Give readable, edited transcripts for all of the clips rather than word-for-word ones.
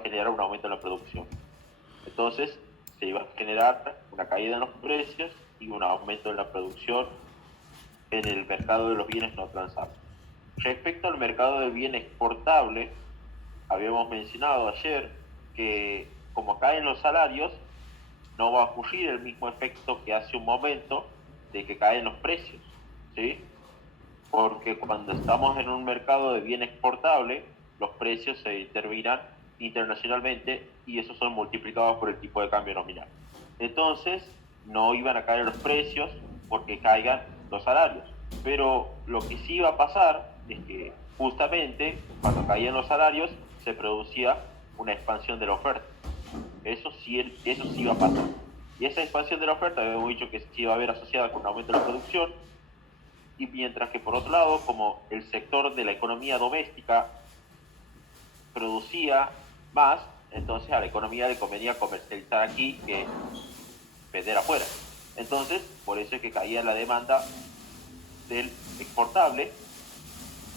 generar un aumento en la producción. Entonces, se iba a generar una caída en los precios y un aumento en la producción en el mercado de los bienes no transables. Respecto al mercado del bien exportable, habíamos mencionado ayer que como caen los salarios, no va a ocurrir el mismo efecto que hace un momento de que caen los precios, ¿sí? Porque cuando estamos en un mercado de bien exportable, los precios se determinan internacionalmente y esos son multiplicados por el tipo de cambio nominal. Entonces, no iban a caer los precios porque caigan los salarios. Pero lo que sí iba a pasar es que justamente cuando caían los salarios se producía una expansión de la oferta. Eso sí iba a pasar. Y esa expansión de la oferta habíamos dicho que se iba a ver asociada con un aumento de la producción, y mientras que por otro lado, como el sector de la economía doméstica producía más, entonces a la economía le convenía comercializar aquí que vender afuera. Entonces, por eso es que caía la demanda del exportable,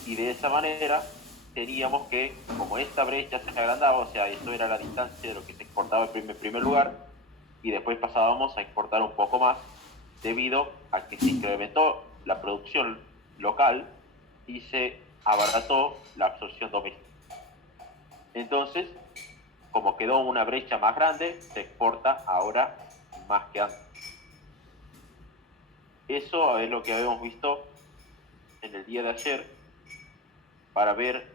y de esa manera teníamos que, como esta brecha se agrandaba, o sea, esto era la distancia de lo que se exportaba en primer lugar, y después pasábamos a exportar un poco más, debido a que se incrementó la producción local y se abarató la absorción doméstica. Entonces, como quedó una brecha más grande, se exporta ahora más que antes. Eso es lo que habíamos visto en el día de ayer para ver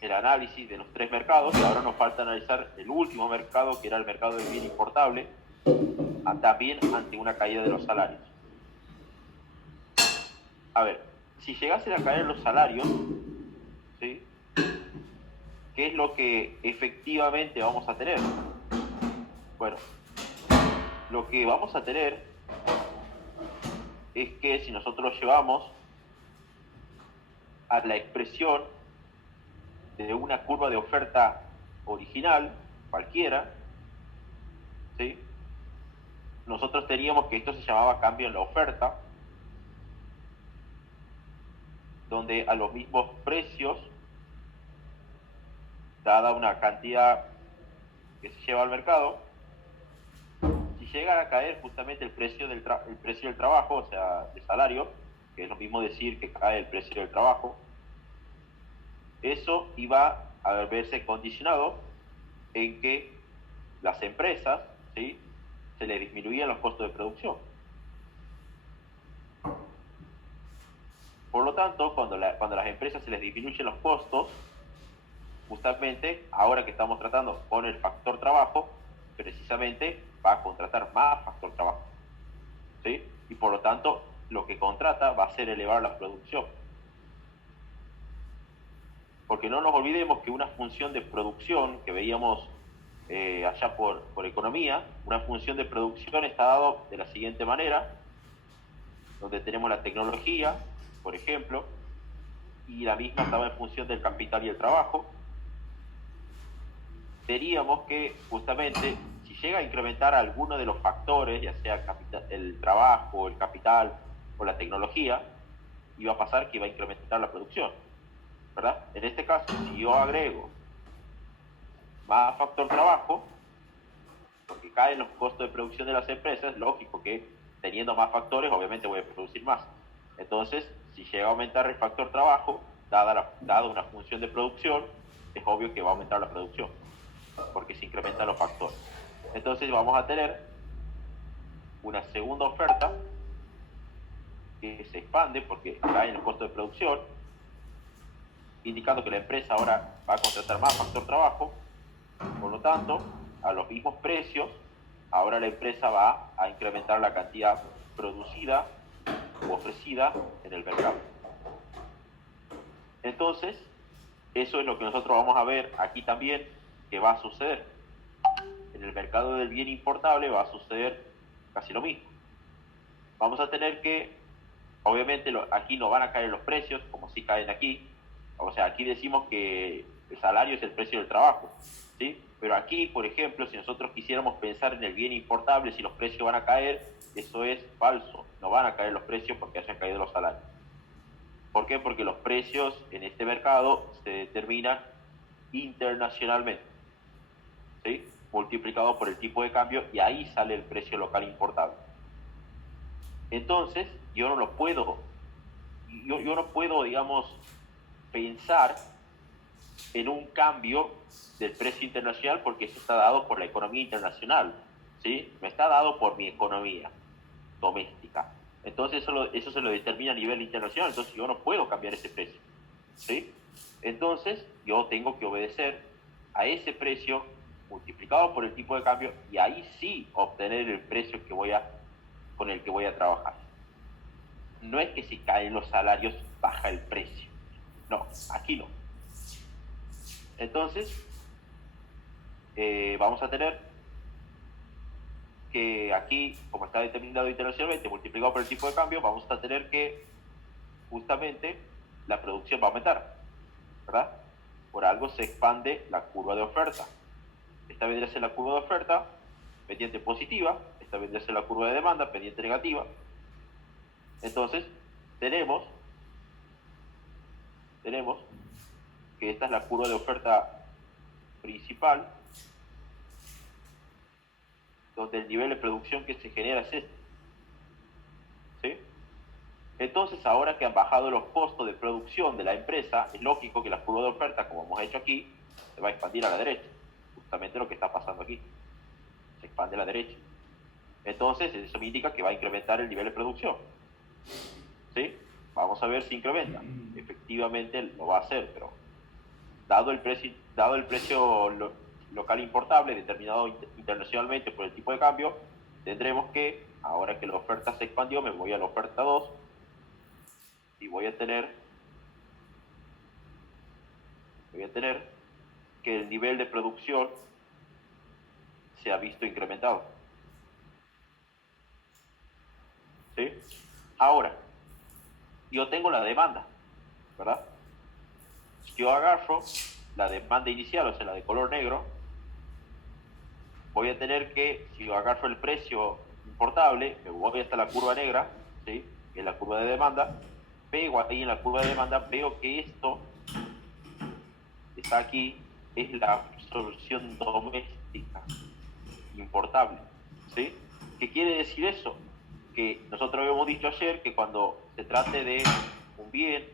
el análisis de los tres mercados, y ahora nos falta analizar el último mercado, que era el mercado del bien importable, también ante una caída de los salarios. A ver, si llegasen a caer los salarios, ¿sí? ¿Qué es lo que efectivamente vamos a tener? Bueno, lo que vamos a tener es que si nosotros llevamos a la expresión de una curva de oferta original, cualquiera, ¿sí? Nosotros teníamos que esto se llamaba cambio en la oferta, donde a los mismos precios, dada una cantidad que se lleva al mercado, si llega a caer justamente el precio del trabajo, o sea, el salario, que es lo mismo decir que cae el precio del trabajo, eso iba a verse condicionado en que las empresas, ¿sí?, se les disminuían los costos de producción. Por lo tanto, cuando las empresas se les disminuyen los costos, justamente ahora que estamos tratando con el factor trabajo, precisamente va a contratar más factor trabajo, ¿sí? Y por lo tanto, lo que contrata va a ser elevar la producción. Porque no nos olvidemos que una función de producción que veíamos allá por economía, una función de producción está dado de la siguiente manera, donde tenemos la tecnología, por ejemplo, y la misma estaba en función del capital y el trabajo. Veríamos que justamente si llega a incrementar alguno de los factores, ya sea el trabajo, el capital o la tecnología, iba a pasar que iba a incrementar la producción, ¿verdad? En este caso, si yo agrego más factor trabajo, porque caen los costos de producción de las empresas, lógico que teniendo más factores, obviamente voy a producir más. Entonces, si llega a aumentar el factor trabajo, dada una función de producción, es obvio que va a aumentar la producción, porque se incrementan los factores. Entonces vamos a tener una segunda oferta que se expande porque caen los costos de producción, indicando que la empresa ahora va a contratar más factor trabajo. Por lo tanto, a los mismos precios, ahora la empresa va a incrementar la cantidad producida u ofrecida en el mercado. Entonces, eso es lo que nosotros vamos a ver aquí también que va a suceder. En el mercado del bien importable va a suceder casi lo mismo. Vamos a tener que, obviamente aquí no van a caer los precios como sí caen aquí. O sea, aquí decimos que el salario es el precio del trabajo, ¿sí? Pero aquí, por ejemplo, si nosotros quisiéramos pensar en el bien importable, si los precios van a caer, eso es falso. No van a caer los precios porque hayan caído los salarios. ¿Por qué? Porque los precios en este mercado se determinan internacionalmente. ¿sí? Multiplicado por el tipo de cambio, y ahí sale el precio local importable. Entonces, yo no puedo, digamos, pensar en un cambio del precio internacional, porque eso está dado por la economía internacional, ¿sí? No está dado por mi economía doméstica. Entonces eso se lo determina a nivel internacional, entonces yo no puedo cambiar ese precio, ¿sí? Entonces yo tengo que obedecer a ese precio multiplicado por el tipo de cambio, y ahí sí obtener el precio con el que voy a trabajar. No es que si caen los salarios baja el precio. No, aquí no. Entonces, vamos a tener que aquí, como está determinado internacionalmente, multiplicado por el tipo de cambio, vamos a tener que justamente la producción va a aumentar, ¿verdad? Por algo se expande la curva de oferta. Esta vendría a ser la curva de oferta, pendiente positiva. Esta vendría a ser la curva de demanda, pendiente negativa. Entonces, tenemos que esta es la curva de oferta principal, donde el nivel de producción que se genera es este, ¿sí? Entonces, ahora que han bajado los costos de producción de la empresa, es lógico que la curva de oferta, como hemos hecho aquí, se va a expandir a la derecha. Justamente lo que está pasando aquí. Se expande a la derecha. Entonces, eso me indica que va a incrementar el nivel de producción, ¿sí? Vamos a ver si incrementa. Efectivamente lo va a hacer, pero dado el precio local importable determinado internacionalmente por el tipo de cambio, tendremos que, ahora que la oferta se expandió, me voy a la oferta 2 y voy a tener que el nivel de producción se ha visto incrementado, ¿sí? Ahora, yo tengo la demanda, ¿verdad? Yo agarro la demanda inicial, o sea, la de color negro. Voy a tener que, si yo agarro el precio importable, me voy hasta la curva negra, ¿sí? Que es la curva de demanda. Pego ahí en la curva de demanda, veo que esto está aquí, es la absorción doméstica importable, ¿sí? ¿Qué quiere decir eso? Que nosotros habíamos dicho ayer que cuando se trate de un bien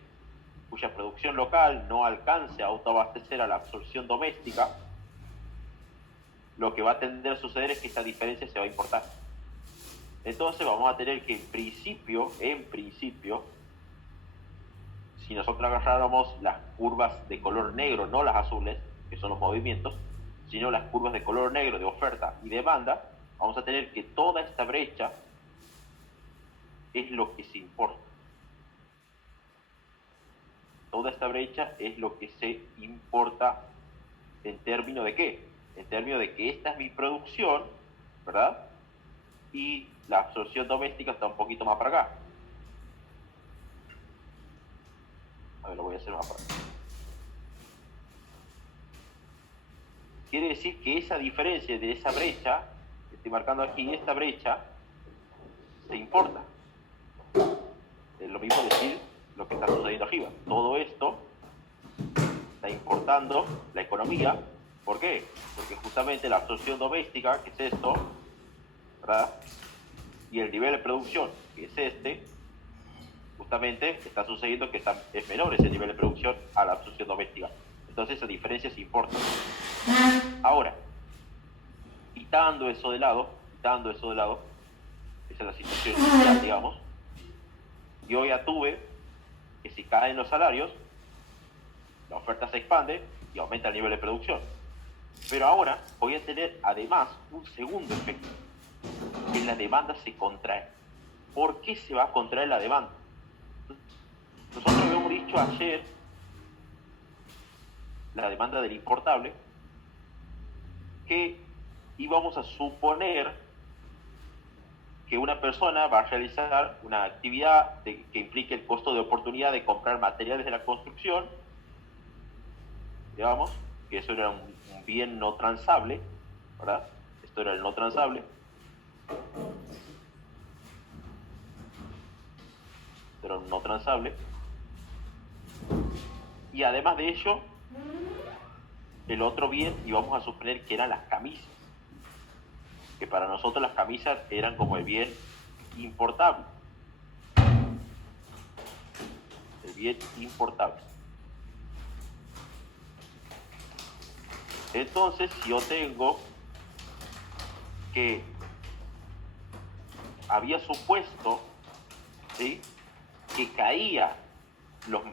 cuya producción local no alcance a autoabastecer a la absorción doméstica, lo que va a tender a suceder es que esta diferencia se va a importar. Entonces vamos a tener que en principio, si nosotros agarráramos las curvas de color negro, no las azules, que son los movimientos, sino las curvas de color negro de oferta y demanda, vamos a tener que toda esta brecha es lo que se importa. Toda esta brecha es lo que se importa en términos de ¿qué? En términos de que esta es mi producción, ¿verdad? Y la absorción doméstica está un poquito más para acá. A ver, lo voy a hacer más para acá. Quiere decir que esa diferencia de esa brecha, que estoy marcando aquí, esta brecha, se importa. Es lo mismo decir lo que está sucediendo arriba. Todo esto está importando la economía. ¿Por qué? Porque justamente la absorción doméstica, que es esto, ¿verdad? Y el nivel de producción, que es este, justamente está sucediendo que es menor ese nivel de producción a la absorción doméstica. Entonces esa diferencia se importa. Ahora, quitando eso de lado, esa es la situación inicial, digamos, yo ya tuve que si caen los salarios, la oferta se expande y aumenta el nivel de producción. Pero ahora voy a tener además un segundo efecto, que la demanda se contrae. ¿Por qué se va a contraer la demanda? Nosotros habíamos dicho ayer, la demanda del importable, que íbamos a suponer que una persona va a realizar una actividad que implique el costo de oportunidad de comprar materiales de la construcción, digamos, que eso era un bien no transable, ¿verdad? Esto era el no transable. Pero no transable. Y además de ello, el otro bien y vamos a suponer que eran las camisas, que para nosotros las camisas eran como el bien importable. El bien importable. Entonces, si yo tengo que había supuesto, ¿sí?, que caía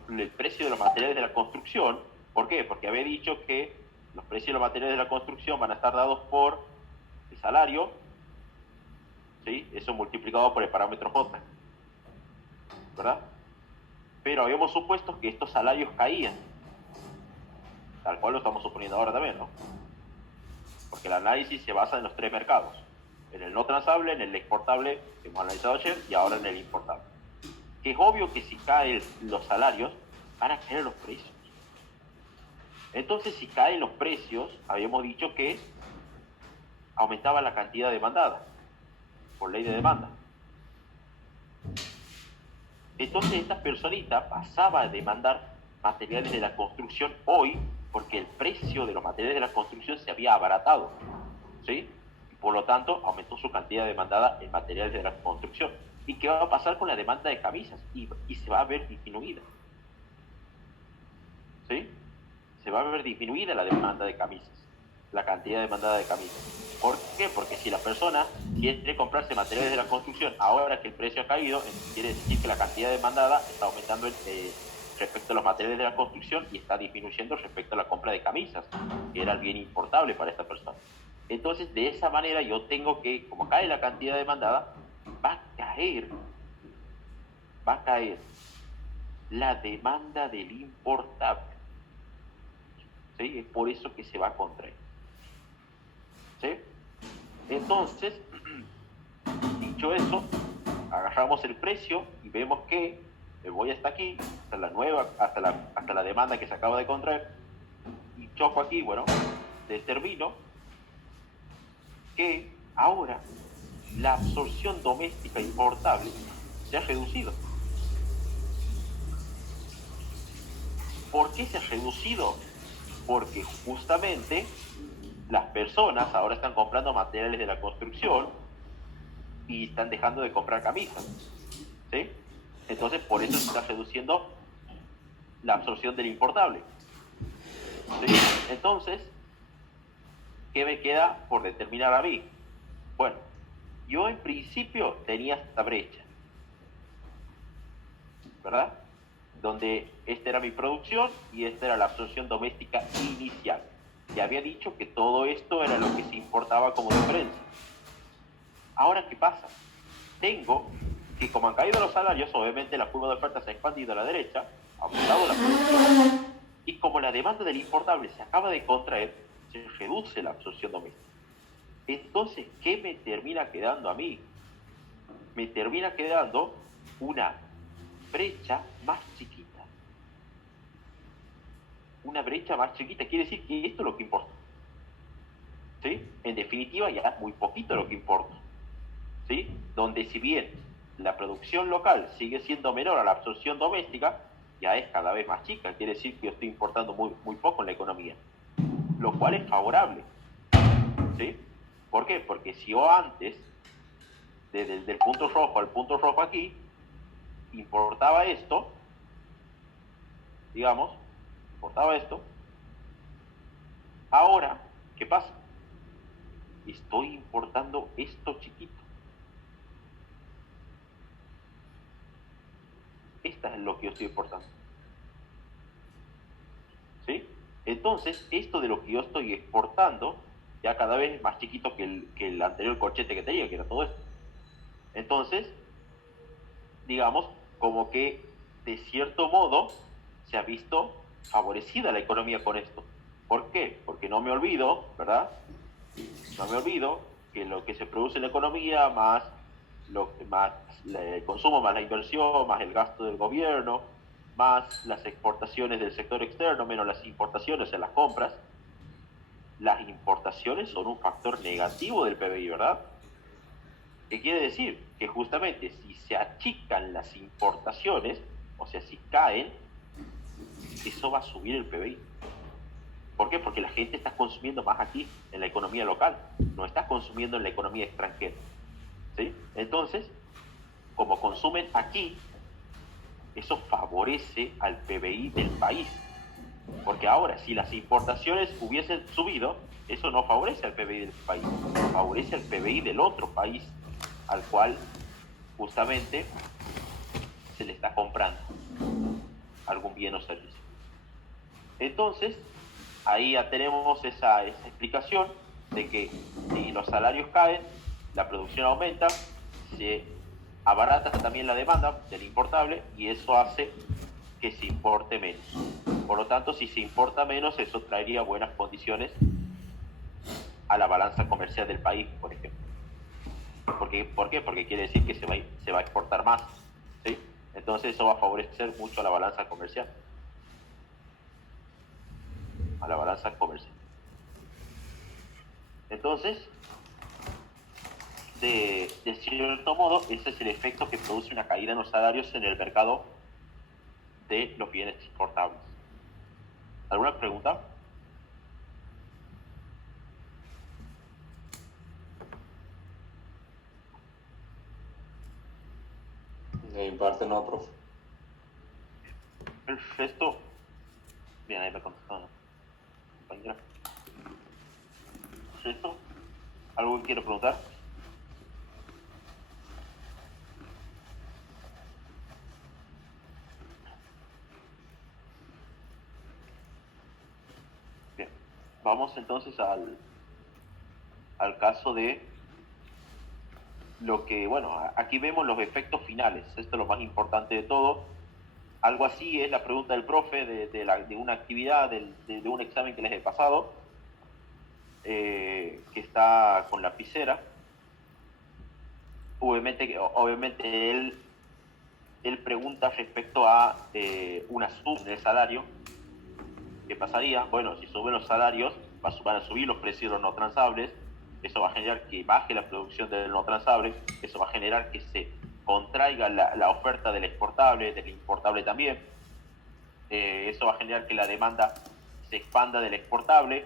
el precio de los materiales de la construcción. ¿Por qué? Porque había dicho que los precios de los materiales de la construcción van a estar dados por el salario, ¿sí?, eso multiplicado por el parámetro J, ¿verdad? Pero habíamos supuesto que estos salarios caían, tal cual lo estamos suponiendo ahora también, ¿no? Porque el análisis se basa en los tres mercados: en el no transable, en el exportable, que hemos analizado ayer, y ahora en el importable. Que es obvio que si caen los salarios, van a caer los precios. Entonces, si caen los precios, habíamos dicho que aumentaba la cantidad demandada, por ley de demanda. Entonces, esta personita pasaba a demandar materiales de la construcción hoy, porque el precio de los materiales de la construcción se había abaratado, ¿sí? Y por lo tanto, aumentó su cantidad demandada en materiales de la construcción. ¿Y qué va a pasar con la demanda de camisas? Y se va a ver disminuida, ¿sí? Se va a ver disminuida la demanda de camisas, la cantidad demandada de camisas. ¿Por qué? Porque si la persona quiere comprarse materiales de la construcción ahora que el precio ha caído, quiere decir que la cantidad demandada está aumentando respecto a los materiales de la construcción y está disminuyendo respecto a la compra de camisas, que era el bien importable para esta persona. Entonces, de esa manera yo tengo que, como cae la cantidad demandada, va a caer la demanda del importable, ¿sí? Es por eso que se va a contraer, ¿sí? Entonces, dicho eso, agarramos el precio y vemos que me voy hasta aquí, hasta la demanda que se acaba de contraer, y choco aquí, bueno, determino que ahora la absorción doméstica importable se ha reducido. ¿Por qué se ha reducido? Porque justamente las personas ahora están comprando materiales de la construcción y están dejando de comprar camisas, ¿sí? Entonces, por eso se está reduciendo la absorción del importable, ¿sí? Entonces, ¿qué me queda por determinar a mí? Bueno, yo en principio tenía esta brecha, ¿verdad? Donde esta era mi producción y esta era la absorción doméstica inicial. Ya había dicho que todo esto era lo que se importaba como diferencia. Ahora, ¿qué pasa? Tengo que, como han caído los salarios, obviamente la curva de oferta se ha expandido a la derecha, ha aumentado la producción, y como la demanda del importable se acaba de contraer, se reduce la absorción doméstica. Entonces, ¿qué me termina quedando a mí? Me termina quedando una brecha más chiquita. Una brecha más chiquita quiere decir que esto es lo que importa, ¿sí? En definitiva, ya es muy poquito lo que importa, ¿sí? Donde si bien la producción local sigue siendo menor a la absorción doméstica, ya es cada vez más chica, quiere decir que yo estoy importando muy poco en la economía, lo cual es favorable, ¿sí? ¿Por qué? Porque si yo antes, desde el punto rojo al punto rojo aquí, importaba esto, digamos, ahora, ¿qué pasa? Estoy importando esto chiquito. Esta es lo que yo estoy importando, ¿sí? Entonces, esto de lo que yo estoy exportando, ya cada vez es más chiquito que el anterior corchete que tenía, que era todo esto. Entonces, digamos, como que de cierto modo se ha visto favorecida la economía con esto. ¿Por qué? Porque no me olvido, ¿verdad? No me olvido que lo que se produce en la economía, más el consumo, más la inversión, más el gasto del gobierno, más las exportaciones del sector externo, menos las importaciones en las compras. Las importaciones son un factor negativo del PBI, ¿verdad? ¿Qué quiere decir? Que justamente si se achican las importaciones, o sea, si caen, eso va a subir el PBI. ¿Por qué? Porque la gente está consumiendo más aquí, en la economía local, no está consumiendo en la economía extranjera. ¿Sí? Entonces, como consumen aquí, eso favorece al PBI del país. Porque ahora, si las importaciones hubiesen subido, eso no favorece al PBI del país, favorece al PBI del otro país al cual justamente se le está comprando algún bien o servicio. Entonces, ahí ya tenemos esa explicación de que si los salarios caen, la producción aumenta, se abarata también la demanda del importable y eso hace que se importe menos. Por lo tanto, si se importa menos, eso traería buenas condiciones a la balanza comercial del país, por ejemplo. ¿Por qué? Porque quiere decir que se va a exportar más, ¿sí? Entonces eso va a favorecer mucho a la balanza comercial. A la balanza comercial. Entonces, de cierto modo, ese es el efecto que produce una caída en los salarios en el mercado de los bienes exportables. ¿Alguna pregunta? De mi parte no, profe. Perfecto. Bien, ahí me contestó, ¿no? Compañera. ¿Perfecto? ¿Algo que quiero preguntar? Bien. Vamos entonces al caso de lo que, bueno, aquí vemos los efectos finales. Esto es lo más importante de todo. Algo así es la pregunta del profe de una actividad, de un examen que les he pasado, que está con lapicera. Obviamente él pregunta respecto a una sub del salario. ¿Qué pasaría? Bueno, si suben los salarios, van a subir los precios de los no transables, eso va a generar que baje la producción del no transable, eso va a generar que se contraiga la oferta del exportable, del importable también, eso va a generar que la demanda se expanda del exportable,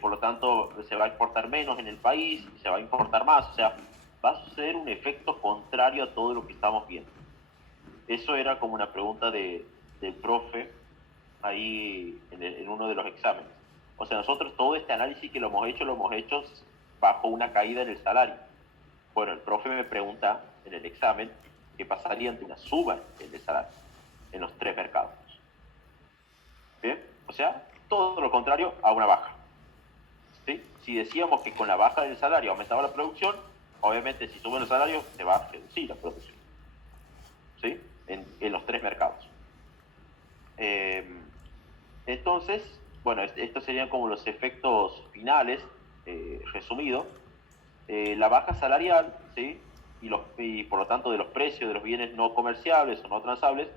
por lo tanto se va a exportar menos en el país, se va a importar más, o sea, va a suceder un efecto contrario a todo lo que estamos viendo. Eso era como una pregunta del profe ahí en uno de los exámenes. O sea, nosotros todo este análisis que lo hemos hecho bajo una caída en el salario. Bueno, el profe me pregunta en el examen qué pasaría ante una suba en el salario en los tres mercados. ¿Bien? O sea, todo lo contrario a una baja. ¿Sí? Si decíamos que con la baja del salario aumentaba la producción, obviamente si suben los salarios se va a reducir la producción. ¿Sí? En los tres mercados. Entonces, bueno, estos serían como los efectos finales, resumido. La baja salarial, ¿sí? Y por lo tanto de los precios de los bienes no comerciables o no transables,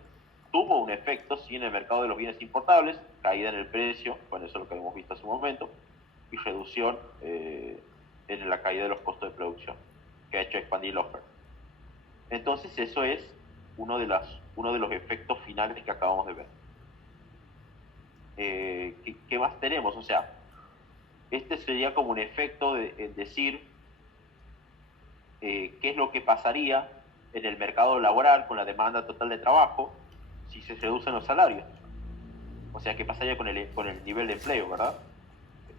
tuvo un efecto, sí, en el mercado de los bienes importables, caída en el precio, bueno, eso es lo que hemos visto hace un momento, y reducción en la caída de los costos de producción, que ha hecho expandir la oferta. Entonces, eso es uno de los efectos finales que acabamos de ver. ¿Qué más tenemos? O sea, este sería como un efecto de decir qué es lo que pasaría en el mercado laboral con la demanda total de trabajo si se reducen los salarios. O sea, qué pasaría con el nivel de empleo, ¿verdad?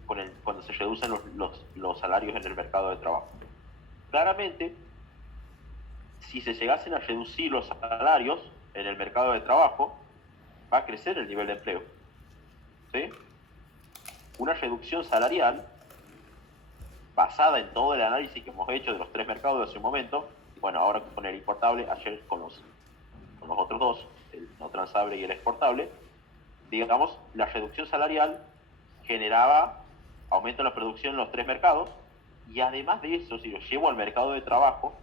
Cuando se reducen los salarios en el mercado de trabajo. Claramente, si se llegasen a reducir los salarios en el mercado de trabajo, va a crecer el nivel de empleo. ¿Sí? Una reducción salarial basada en todo el análisis que hemos hecho de los tres mercados de hace un momento, y bueno, ahora con el importable, ayer con los otros dos, el no transable y el exportable, digamos, la reducción salarial generaba aumento en la producción en los tres mercados, y además de eso, si lo llevo al mercado de trabajo,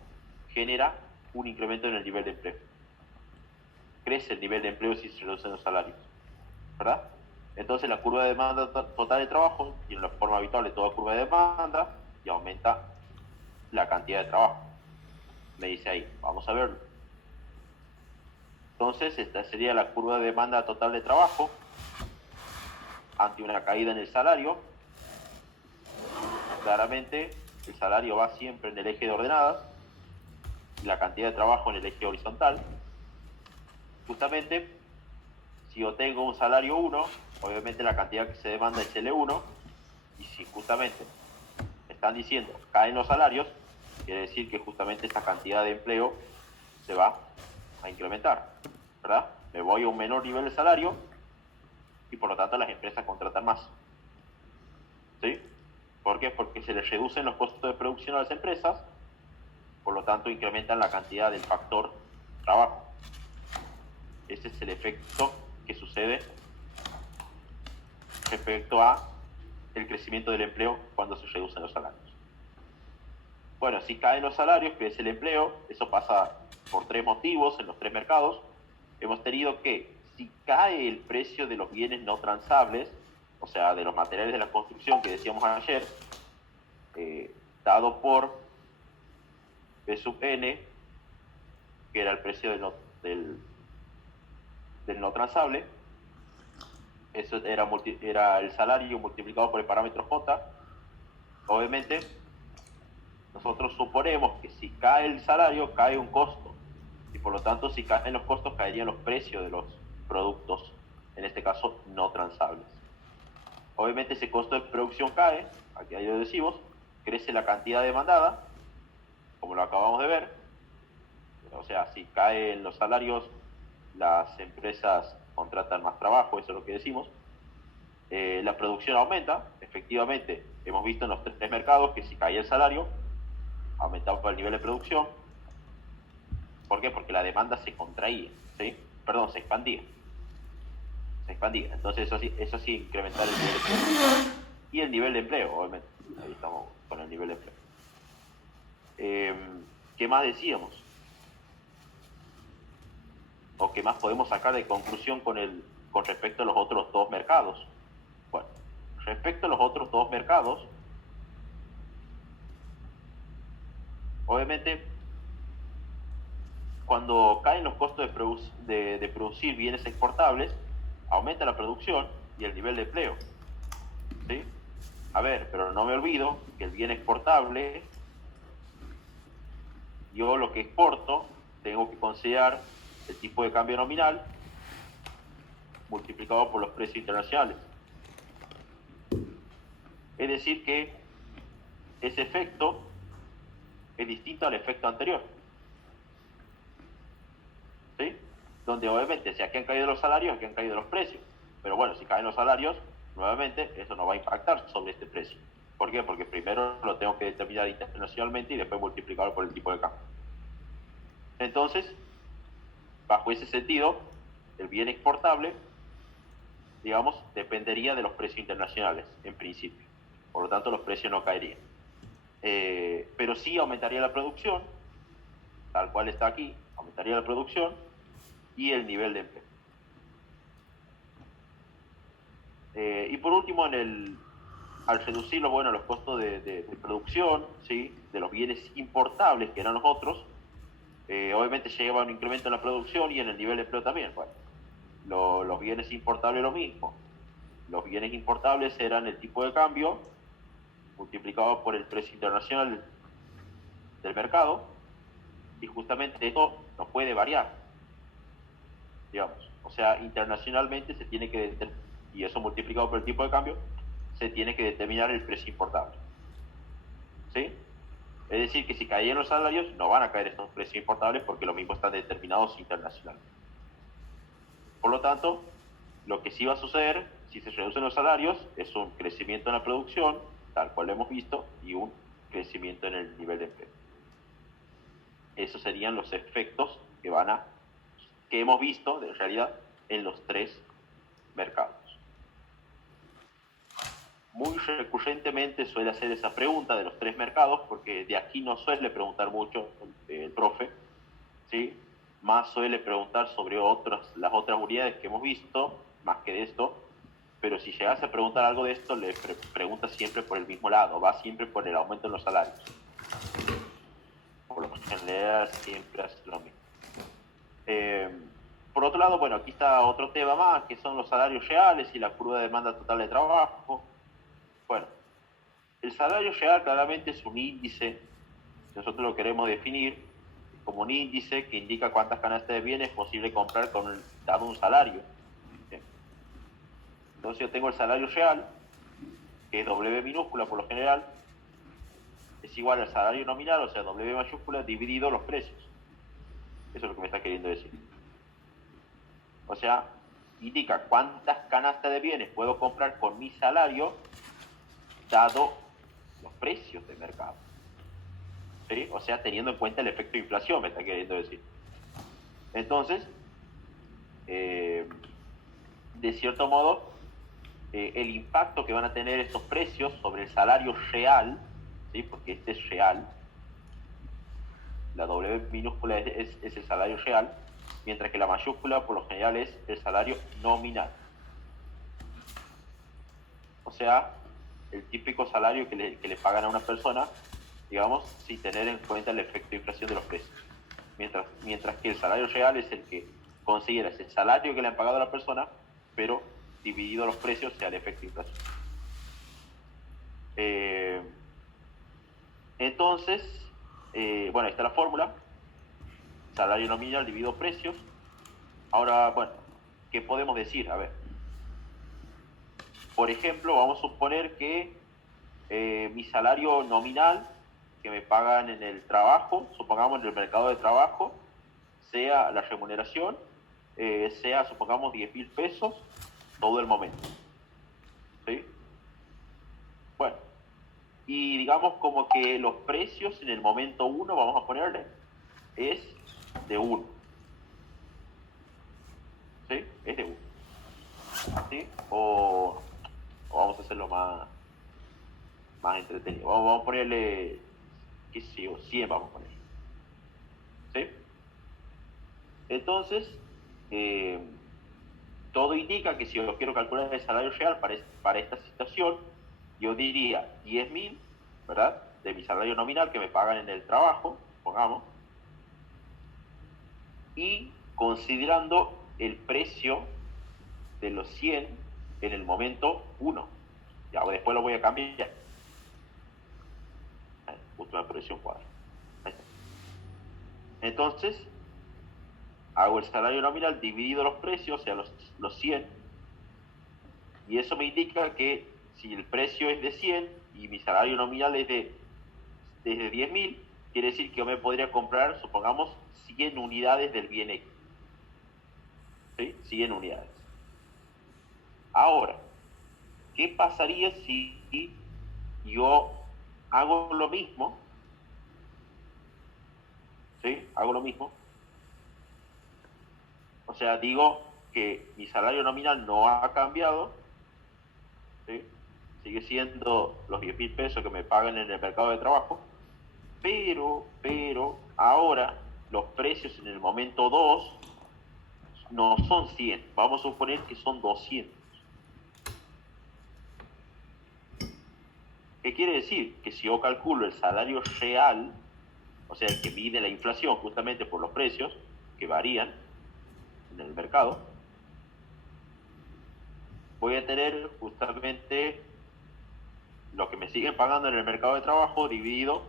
genera un incremento en el nivel de empleo. Crece el nivel de empleo si se reducen los salarios, ¿verdad? Entonces la curva de demanda total de trabajo, y en la forma habitual de toda curva de demanda, y aumenta la cantidad de trabajo. Me dice ahí, vamos a verlo. Entonces esta sería la curva de demanda total de trabajo. ante una caída en el salario, claramente el salario va siempre en el eje de ordenadas y la cantidad de trabajo en el eje horizontal. Justamente, si yo tengo un salario 1, obviamente la cantidad que se demanda es L1, y si justamente están diciendo caen los salarios, quiere decir que justamente esta cantidad de empleo se va a incrementar, ¿verdad? Me voy a un menor nivel de salario y por lo tanto las empresas contratan más. ¿Sí? ¿Por qué? Porque se les reducen los costos de producción a las empresas, por lo tanto incrementan la cantidad del factor trabajo. Ese es el efecto que sucede respecto a el crecimiento del empleo cuando se reducen los salarios. Bueno, si caen los salarios, crece el empleo, eso pasa por 3 motivos en los 3 mercados. Hemos tenido que, si cae el precio de los bienes no transables, o sea, de los materiales de la construcción que decíamos ayer, dado por P sub n, que era el precio del no transable, eso era el salario multiplicado por el parámetro J. Obviamente, nosotros suponemos que si cae el salario, cae un costo. Y por lo tanto, si caen los costos, caerían los precios de los productos, en este caso no transables. Obviamente ese costo de producción cae, aquí ahí lo decimos, crece la cantidad demandada, como lo acabamos de ver. O sea, si caen los salarios, las empresas contratan más trabajo, eso es lo que decimos. La producción aumenta, efectivamente, hemos visto en los 3 mercados que si caía el salario, aumentaba el nivel de producción. ¿Por qué? Porque la demanda se contraía, ¿sí? Perdón, se expandía. Entonces eso sí incrementar el nivel de empleo. Y el nivel de empleo, obviamente. Ahí estamos con el nivel de empleo. ¿Qué más decíamos? ¿O qué más podemos sacar de conclusión con respecto a los otros 2 mercados? Bueno, respecto a los otros 2 mercados, obviamente, cuando caen los costos de producir bienes exportables, aumenta la producción y el nivel de empleo. ¿Sí? A ver, pero no me olvido que el bien exportable, yo lo que exporto, tengo que considerar el tipo de cambio nominal multiplicado por los precios internacionales. Es decir que ese efecto es distinto al efecto anterior. ¿Sí? Donde obviamente si aquí han caído los salarios, aquí han caído los precios. Pero bueno, si caen los salarios, nuevamente eso no va a impactar sobre este precio. ¿Por qué? Porque primero lo tengo que determinar internacionalmente y después multiplicarlo por el tipo de cambio. Entonces, bajo ese sentido, el bien exportable, digamos, dependería de los precios internacionales, en principio. Por lo tanto, los precios no caerían. Pero sí aumentaría la producción, tal cual está aquí, aumentaría la producción y el nivel de empleo. Y por último, al reducirlo, bueno, los costos de producción, ¿sí? De los bienes importables, que eran los otros, obviamente lleva un incremento en la producción y en el nivel de empleo también. Bueno, los bienes importables lo mismo. Los bienes importables eran el tipo de cambio multiplicado por el precio internacional del mercado, y justamente esto no puede variar, digamos. O sea, internacionalmente se tiene que determinar, y eso multiplicado por el tipo de cambio, se tiene que determinar el precio importable. ¿Sí? Es decir, que si caían los salarios, no van a caer estos precios importables porque lo mismo están determinados internacionalmente. Por lo tanto, lo que sí va a suceder, si se reducen los salarios, es un crecimiento en la producción, tal cual lo hemos visto, y un crecimiento en el nivel de empleo. Esos serían los efectos que hemos visto, en realidad, en los 3 mercados. Muy recurrentemente suele hacer esa pregunta de los 3 mercados, porque de aquí no suele preguntar mucho el profe, ¿sí? Más suele preguntar sobre las otras unidades que hemos visto, más que de esto, pero si llegase a preguntar algo de esto, le pregunta siempre por el mismo lado, va siempre por el aumento en los salarios. Por lo general siempre hace lo mismo. por otro lado, bueno, aquí está otro tema más, que son los salarios reales y la curva de demanda total de trabajo. Bueno, el salario real claramente es un índice, nosotros lo queremos definir como un índice que indica cuántas canastas de bienes es posible comprar dado un salario. ¿Sí? Entonces yo tengo el salario real, que es W minúscula por lo general, es igual al salario nominal, o sea, W mayúscula dividido los precios. Eso es lo que me está queriendo decir. O sea, indica cuántas canastas de bienes puedo comprar con mi salario dado los precios de mercado. ¿Sí? O sea, teniendo en cuenta el efecto de inflación, me está queriendo decir. Entonces, de cierto modo, el impacto que van a tener estos precios sobre el salario real, ¿sí? Porque este es real, la W minúscula es el salario real, mientras que la mayúscula por lo general es el salario nominal. O sea, el típico salario que le pagan a una persona, digamos, sin tener en cuenta el efecto de inflación de los precios. Mientras que el salario real es el que considera ese salario que le han pagado a la persona, pero dividido los precios sea el efecto de inflación. Entonces, bueno, ahí está la fórmula. Salario nominal dividido precios. Ahora, bueno, ¿qué podemos decir? A ver. Por ejemplo, vamos a suponer que mi salario nominal que me pagan en el trabajo, supongamos en el mercado de trabajo, sea la remuneración, sea, supongamos, 10.000 pesos todo el momento. ¿Sí? Bueno, y digamos como que los precios en el momento 1, vamos a ponerle, es de 1. ¿Sí? Es de 1. ¿Sí? O vamos a hacerlo más entretenido. Vamos a ponerle, qué sé yo, 100 vamos a poner. ¿Sí? Entonces, todo indica que si yo quiero calcular el salario real para esta situación, yo diría 10.000, ¿verdad? De mi salario nominal que me pagan en el trabajo, pongamos, y considerando el precio de los 100 en el momento 1. Ya, después lo voy a cambiar. Justo me apareció un cuadro. Ahí está. Entonces, hago el salario nominal dividido los precios, o sea, los 100, y eso me indica que si el precio es de 100 y mi salario nominal es de 10.000, quiere decir que yo me podría comprar, supongamos, 100 unidades del bien X. ¿Sí? 100 unidades. Ahora, ¿qué pasaría si yo hago lo mismo? ¿Sí? Hago lo mismo. O sea, digo que mi salario nominal no ha cambiado, ¿sí? Sigue siendo los 10.000 pesos que me pagan en el mercado de trabajo, pero ahora los precios en el momento 2 no son 100, vamos a suponer que son 200. ¿Qué quiere decir? Que si yo calculo el salario real, o sea, el que mide la inflación justamente por los precios que varían en el mercado, voy a tener justamente lo que me siguen pagando en el mercado de trabajo dividido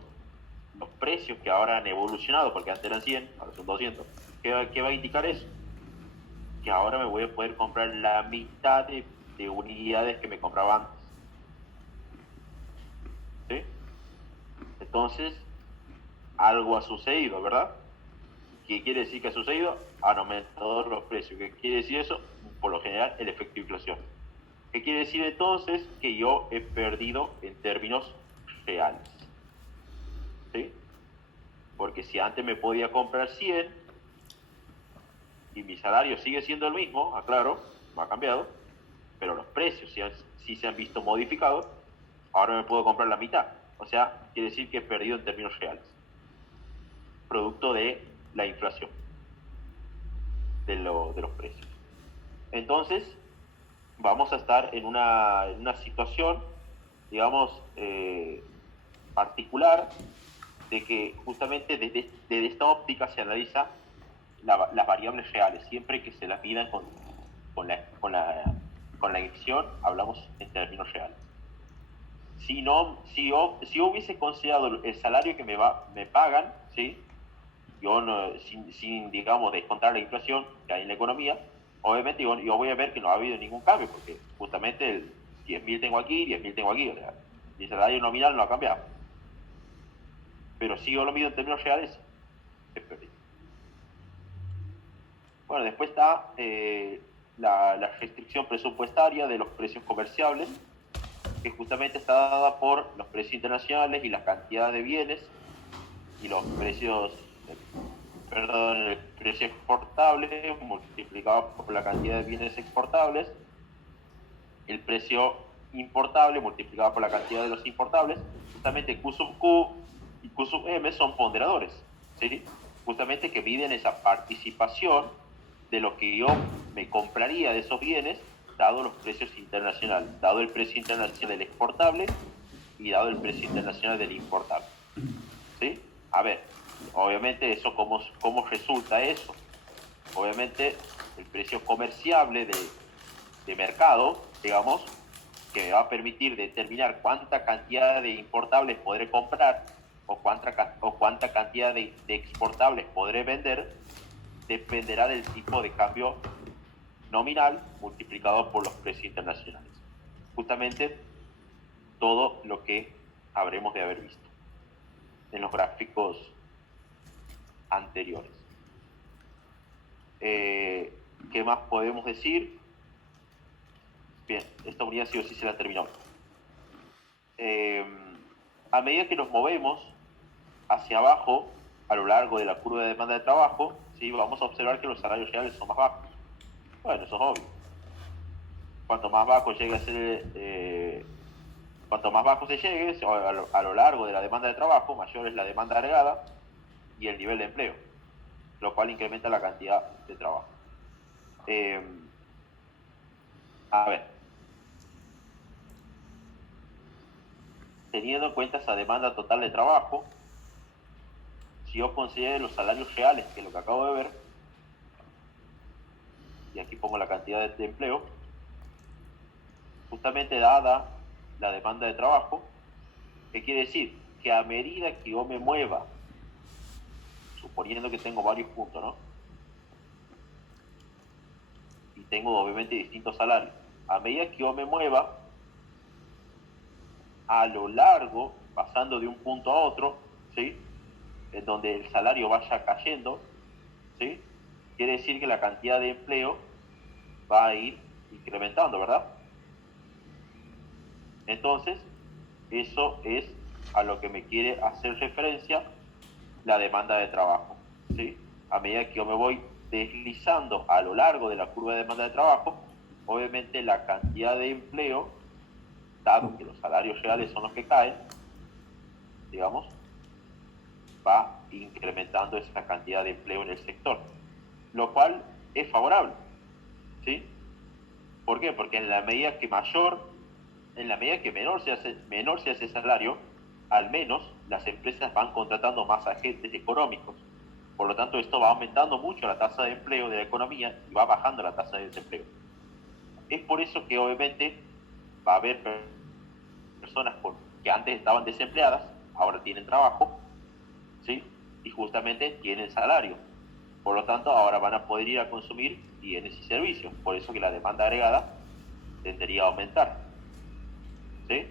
los precios que ahora han evolucionado, porque antes eran 100, ahora son 200. ¿Qué va a indicar eso? Que ahora me voy a poder comprar la mitad de unidades que me compraba antes. ¿Sí? Entonces, algo ha sucedido, ¿verdad? ¿Qué quiere decir que ha sucedido? Han aumentado los precios. ¿Qué quiere decir eso? Por lo general, el efecto de inflación. ¿Qué quiere decir entonces? Que yo he perdido en términos reales. ¿Sí? Porque si antes me podía comprar 100 y mi salario sigue siendo el mismo, aclaro, no ha cambiado, pero los precios sí se han visto modificados, ahora me puedo comprar la mitad. O sea, quiere decir que he perdido en términos reales, producto de la inflación de los precios. Entonces, vamos a estar en una situación, digamos, particular, de que justamente desde esta óptica se analiza las variables reales, siempre que se las midan con la emisión, hablamos en términos reales. Si yo hubiese considerado el salario que me pagan, ¿sí? Yo no, sin, digamos, descontar la inflación que hay en la economía, obviamente yo voy a ver que no ha habido ningún cambio, porque justamente el 10.000 tengo aquí, 10.000 tengo aquí, o sea, mi salario nominal no ha cambiado. Pero si yo lo mido en términos reales, es pérdida. Bueno, después está la restricción presupuestaria de los precios comerciables, que justamente está dada por los precios internacionales y la cantidad de bienes y los precios, el precio exportable multiplicado por la cantidad de bienes exportables, el precio importable multiplicado por la cantidad de los importables. Justamente Q sub Q y Q sub M son ponderadores, ¿sí? Justamente que miden esa participación de lo que yo me compraría de esos bienes dado los precios internacionales, dado el precio internacional del exportable y dado el precio internacional del importable, ¿sí? A ver, obviamente eso, ¿cómo resulta eso? Obviamente el precio comerciable de mercado, digamos, que me va a permitir determinar cuánta cantidad de importables podré comprar o cuánta cantidad de exportables podré vender, dependerá del tipo de cambio nominal multiplicado por los precios internacionales. Justamente todo lo que habremos de haber visto en los gráficos anteriores. ¿Qué más podemos decir? Bien, esta unidad sí o sí se la terminó. A medida que nos movemos hacia abajo a lo largo de la curva de demanda de trabajo, ¿sí? Vamos a observar que los salarios reales son más bajos. Bueno, eso es obvio. Cuanto más bajo llegue a ser, cuanto más bajo se llegue a lo largo de la demanda de trabajo, mayor es la demanda agregada y el nivel de empleo, lo cual incrementa la cantidad de trabajo. A ver, teniendo en cuenta esa demanda total de trabajo, si yo considero los salarios reales, que es lo que acabo de ver, y aquí pongo la cantidad de empleo, justamente dada la demanda de trabajo, ¿qué quiere decir? Que a medida que yo me mueva, suponiendo que tengo varios puntos, ¿no? Y tengo obviamente distintos salarios, a medida que yo me mueva a lo largo, pasando de un punto a otro, ¿sí? En donde el salario vaya cayendo, ¿sí? Quiere decir que la cantidad de empleo va a ir incrementando, ¿verdad? Entonces, eso es a lo que me quiere hacer referencia la demanda de trabajo, ¿sí? A medida que yo me voy deslizando a lo largo de la curva de demanda de trabajo, obviamente la cantidad de empleo, dado que los salarios reales son los que caen, digamos, va incrementando esa cantidad de empleo en el sector, lo cual es favorable, ¿sí? ¿Por qué? Porque en la medida que menor se hace ese salario, al menos las empresas van contratando más agentes económicos. Por lo tanto, esto va aumentando mucho la tasa de empleo de la economía y va bajando la tasa de desempleo. Es por eso que obviamente va a haber personas que antes estaban desempleadas, ahora tienen trabajo, ¿sí? Y justamente tienen salario. Por lo tanto, ahora van a poder ir a consumir bienes y servicios. Por eso que la demanda agregada tendería a aumentar, ¿sí?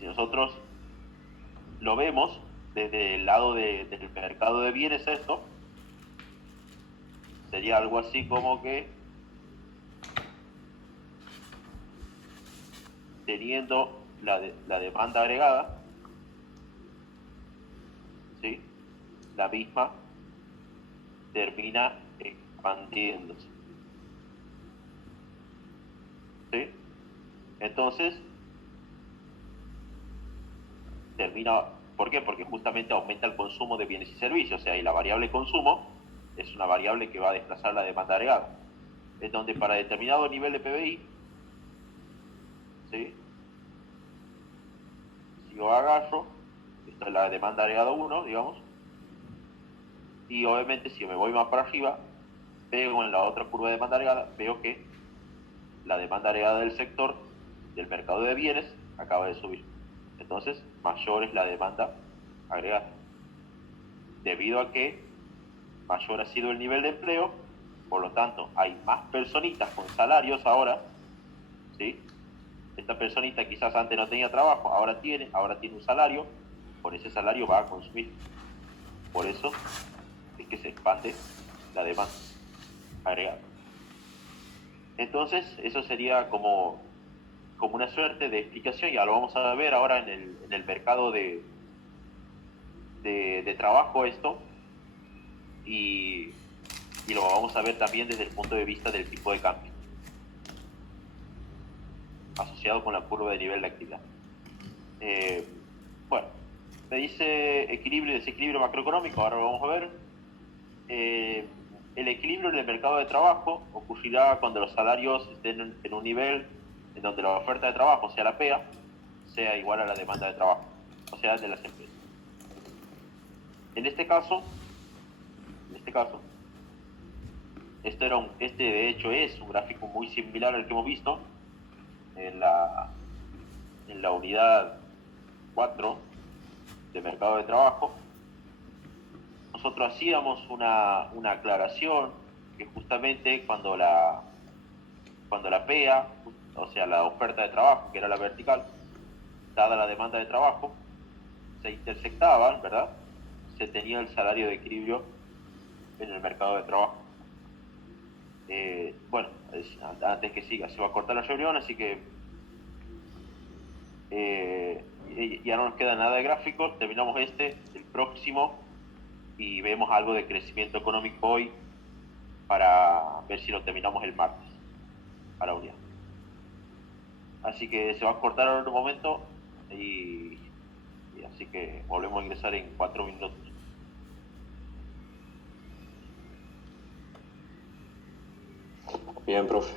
Si nosotros lo vemos desde el lado del mercado de bienes, esto sería algo así como que teniendo la demanda agregada, ¿sí? La misma termina expandiéndose, ¿sí? Entonces, ¿por qué? Porque justamente aumenta el consumo de bienes y servicios, o sea, y la variable consumo es una variable que va a desplazar la demanda agregada. Es donde para determinado nivel de PBI, ¿sí? Si yo agarro, esta es la demanda agregada 1, digamos, Y obviamente si me voy más para arriba, veo en la otra curva de demanda agregada, veo que la demanda agregada del sector del mercado de bienes acaba de subir. Entonces, mayor es la demanda agregada. Debido a que mayor ha sido el nivel de empleo, por lo tanto, hay más personitas con salarios ahora, ¿sí? Esta personita quizás antes no tenía trabajo, ahora tiene un salario, por ese salario va a consumir. Por eso es que se expande la demanda agregada. Entonces, eso sería como una suerte de explicación, ya lo vamos a ver ahora en el mercado de trabajo esto, y lo vamos a ver también desde el punto de vista del tipo de cambio, asociado con la curva de nivel de actividad. Bueno, me dice equilibrio y desequilibrio macroeconómico, ahora lo vamos a ver. El equilibrio en el mercado de trabajo ocurrirá cuando los salarios estén en un nivel en donde la oferta de trabajo, o sea la PEA, sea igual a la demanda de trabajo, o sea, de las empresas. En este caso, este de hecho es un gráfico muy similar al que hemos visto en la unidad 4 de mercado de trabajo. Nosotros hacíamos una aclaración que justamente cuando la PEA, o sea la oferta de trabajo, que era la vertical, dada la demanda de trabajo, se intersectaban, ¿verdad? Se tenía el salario de equilibrio en el mercado de trabajo. Bueno, antes que siga, se va a cortar la reunión, así que ya no nos queda nada de gráficos, terminamos el próximo, y vemos algo de crecimiento económico hoy para ver si lo terminamos el martes a la unidad. Así que se va a cortar ahora en un momento y así que volvemos a ingresar en 4 minutos. Bien, profe.